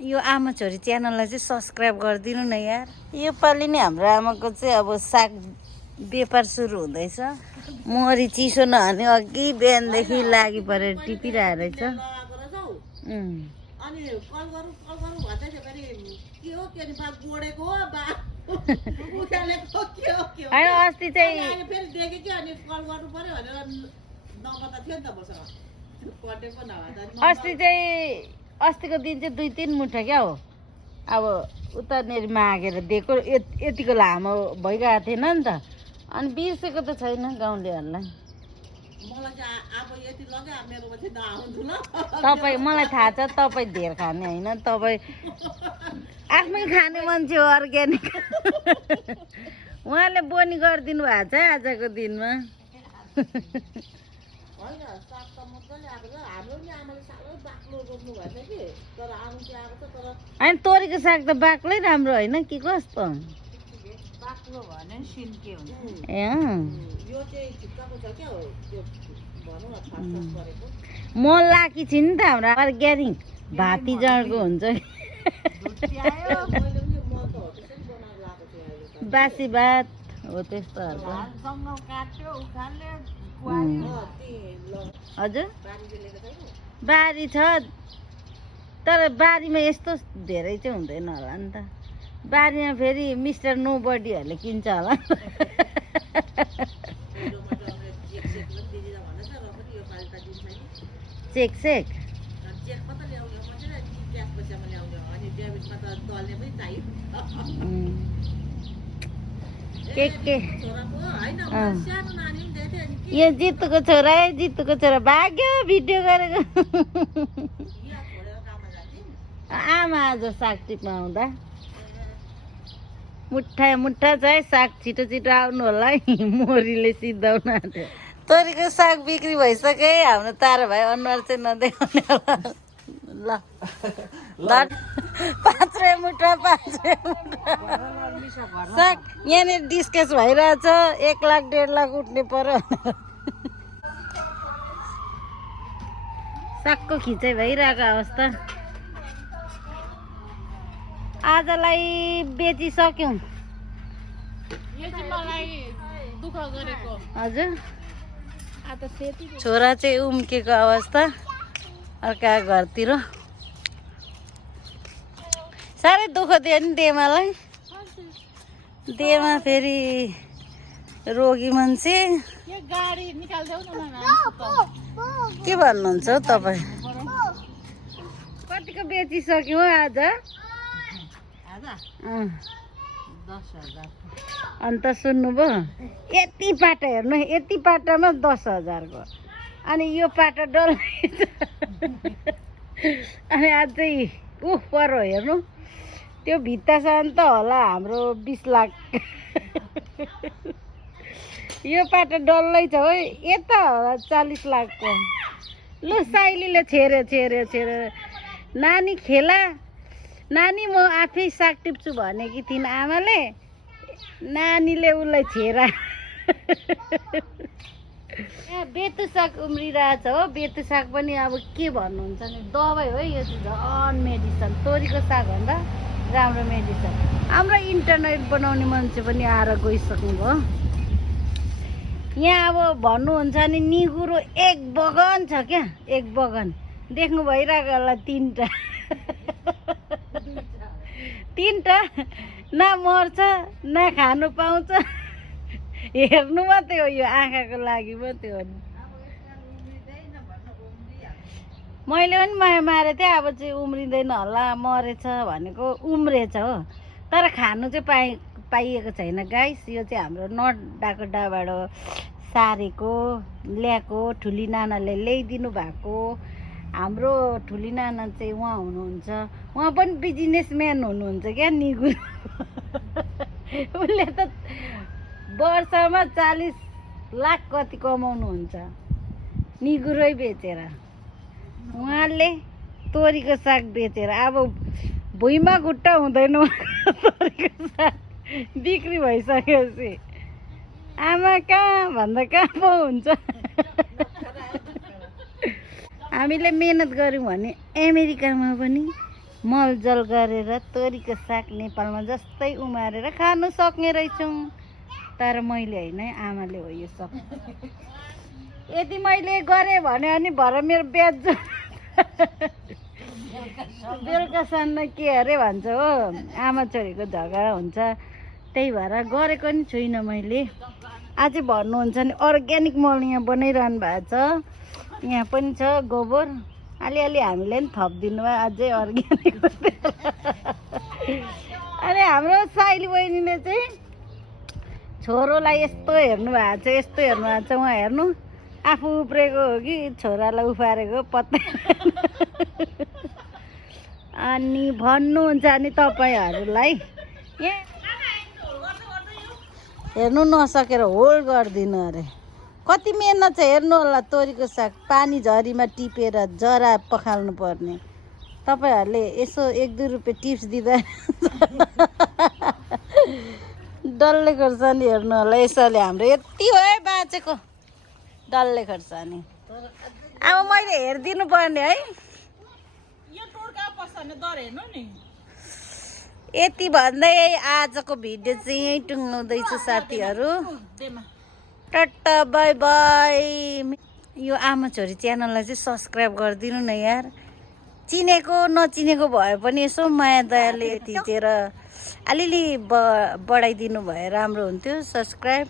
यो आमा छोरी च्यानललाई चाहिँ सब्सक्राइब गरिदिनु न यार। यो पालि नै हाम्रो आमाको चाहिँ अब साग व्यापार सुरु हुँदैछ। मरी चिसो नहाल्ने अघि बिहानदेखि लागि परेर टिपिरहेको रहेछ। अनि कल गरौँ भन्दै थियो फेरि के हो के नि बा गोडेको हो बा उकालेको के हो हैन अस्ति चाहिँ अनि फेरि देखे कि अनि कल गर्नु पर्यो भनेर नम्बर त थियो नि त मसँग पढ्ने पो नभए त अस्ति चाहिँ अस्तिको दिन चाहिँ 2-3 मुठा क्या हो। अब उतानेरि मागेर दिएको यतिको लामो भइरहेको थिएन नि त। अनि बिर्सेको त छैन गाउँलेहरूलाई। मलाई चाहिँ अब यति लग्यो मेरोमा चाहिँ नआउँछु ल। तपाईँ मलाई थाहा छ तपाईँ धेर खाने होइन, तपाईँ आफ्नै खाने मान्छे हो अर्ग्यानिक। उहाँले बोनी गरिदिनु भएको छ आजको दिनमा। होइन साग त मजाले आएको छ। हाम्रो नि आमाले साह्रै बाक्लो रोप्नु भएछ कि तर आउनु चाहिँ आएको छ तर होइन तोरीको साग त बाक्लै राम्रो होइन कि कस्तो? बाक्लो भने नि सिन्के हुन्छ। ए यो चाहिँ ठिक्कको छ क्या हो त्यो भनौँ न फास्ट गरेको मल लाकी छिन् नि त हाम्रो अर्ग्यानिक भाती जडको हुन्छ। मैले पनि मल त हो त्यसरी बनाएर लगाएको थिएँ अहिले त बासी भात हो त्यस्तोहरूको। जङ्गल काट्यो उखाल्यो हजुर बारीले लिएको छैन बारी छ तर बारीमा यस्तो धेरै चाहिँ हुँदैन होला नि त। बारीमा फेरि मिस्टर नो बडीहरूले किन्छ होला। चेक चेक के यो जित्तुको छोरा है जित्तुको छोरा भाग्यो भिडियो गरेको। आमा आज साग टिप्न आउँदा मुठा मुठा चाहिँ साग छिटो छिटो आउनु होला है। मोरीले सिद्धाउन आँट्यो। तोरीको साग बिक्री भइसक्यो हाम्रो तारा भाइ अनुहार चाहिँ नदेखाउने होला। ल 5 रुपियाँ मुठा 5 रुपियाँ मुठा साग यहाँनिर डिस्कस भइरहेछ। 1 लाख 1.5 लाख उठ्ने पर्यो। सागको खिचाइ भइरहेको अवस्था। आजलाई बेचिसक्यौँ। हजुर छोरा चाहिँ उम्केको अवस्था अर्का घरतिर। साह्रै दुःख दियो नि देमालाई। देमा फेरि रोगी मान्छे। के भन्नुहुन्छ हौ तपाईँ? कतिको बेचिसक्यौँ आज? अन्त सुन्नुभयो यति पाटा हेर्नु यति पाटामा 10,000को। अनि यो पाटा डल्लै छ। अनि अझै पर हेर्नु त्यो भित्तासम्म त होला हाम्रो 20 लाख। यो पाटा डल्लै छ है यता होला 40 लाखको। लु साइलीले छेर्यो नानी खेला नानी म आफै साग टिप्छु भनेकी थिइन् आमाले। नानीले उसलाई छेरा। बेतु साग उम्रिरहेछ हो। बेतु साग पनि अब के भन्नुहुन्छ नि दबाई हो यो चाहिँ झन् मेडिसन। तोरीको साग भन्दा राम्रो मेडिसन। हाम्रो इन्टरनेट बनाउने मान्छे पनि आएर गइसक्नु भयो। यहाँ अब भन्नुहुन्छ नि निगुरो 1 बगान छ क्या। 1 बगान देख्नु भइरहेको होला 3टा। 3टा न मर्छ न खानु पाउँछ। हेर्नु मात्रै हो यो आँखाको लागि मात्रै हो। मैले पनि माया मारेको थिएँ अब चाहिँ उम्रिँदैन होला मरेछ भनेको उम्रेछ हो तर खानु चाहिँ पाइएको छैन गाइस। यो चाहिँ हाम्रो नडाको डाबाट सारेको ल्याएको ठुली नानाले ल्याइदिनु भएको। हाम्रो ठुली नाना चाहिँ उहाँ हुनुहुन्छ उहाँ पनि बिजनेसम्यान हुनुहुन्छ क्या निगुरो। उसले त वर्षमा 40 लाख कति कमाउनुहुन्छ निगुरै बेचेर। उहाँले तोरीको साग बेचेर अब भुइँमा खुट्टा हुँदैन। तोरीको साग बिक्री भइसकेपछि आमा कहाँ भन्दा कहाँ पो हुन्छ। हामीले मेहनत गऱ्यौँ भने अमेरिकामा पनि मलजल गरेर तोरीको साग नेपालमा जस्तै उमारेर खानु सक्ने रहेछौँ। तर मैले होइन है, आमाले हो यो सब। यदि मैले गरेँ भने अनि भरे मेरो ब्याज बेलुका सान्न के अरे भन्छ हो, आमा छोरीको झगडा हुन्छ। त्यही भएर गरेको नि छुइनँ मैले। अझै भन्नुहुन्छ नि अर्ग्यानिक मल यहाँ बनाइरहनु भएको छ, यहाँ पनि छ गोबर, अलिअलि हामीले पनि थपिदिनु भयो अझै अर्ग्यानिक। अनि हाम्रो साइली बहिनीले चाहिँ छोरोलाई यस्तो हेर्नु भएको छ, यस्तो हेर्नु भएको छ, उहाँ हेर्नु आफू उब्रेको हो कि छोरालाई उफारेको पत्ता। अनि भन्नुहुन्छ नि तपाईँहरूलाई यहाँ हेर्नु नसकेर होल्ड गरिदिनु अरे। कति मेहनत छ हेर्नु होला, तोरीको साग पानी झरीमा टिपेर जरा पखाल्नु पर्ने। तपाईँहरूले यसो 1-2 रुपियाँ टिप्स दिँदा डल्ले खोर्सानी हेर्नु होला। यसैले हाम्रो यति हो है बाँचेको डल्ले खोर्सानी। अब मैले हेरिदिनु पर्ने है। यति भन्दै आजको भिडियो चाहिँ यहीँ टुङ्गाउँदैछु साथीहरू। Tata bye by. यो आमा छोरी च्यानललाई चाहिँ सब्सक्राइब गरिदिनु न यार। चिनेको नचिनेको भए पनि यसो माया दयाले थिचेर अलिअलि बढाइदिनु भए राम्रो हुन्थ्यो। सब्सक्राइब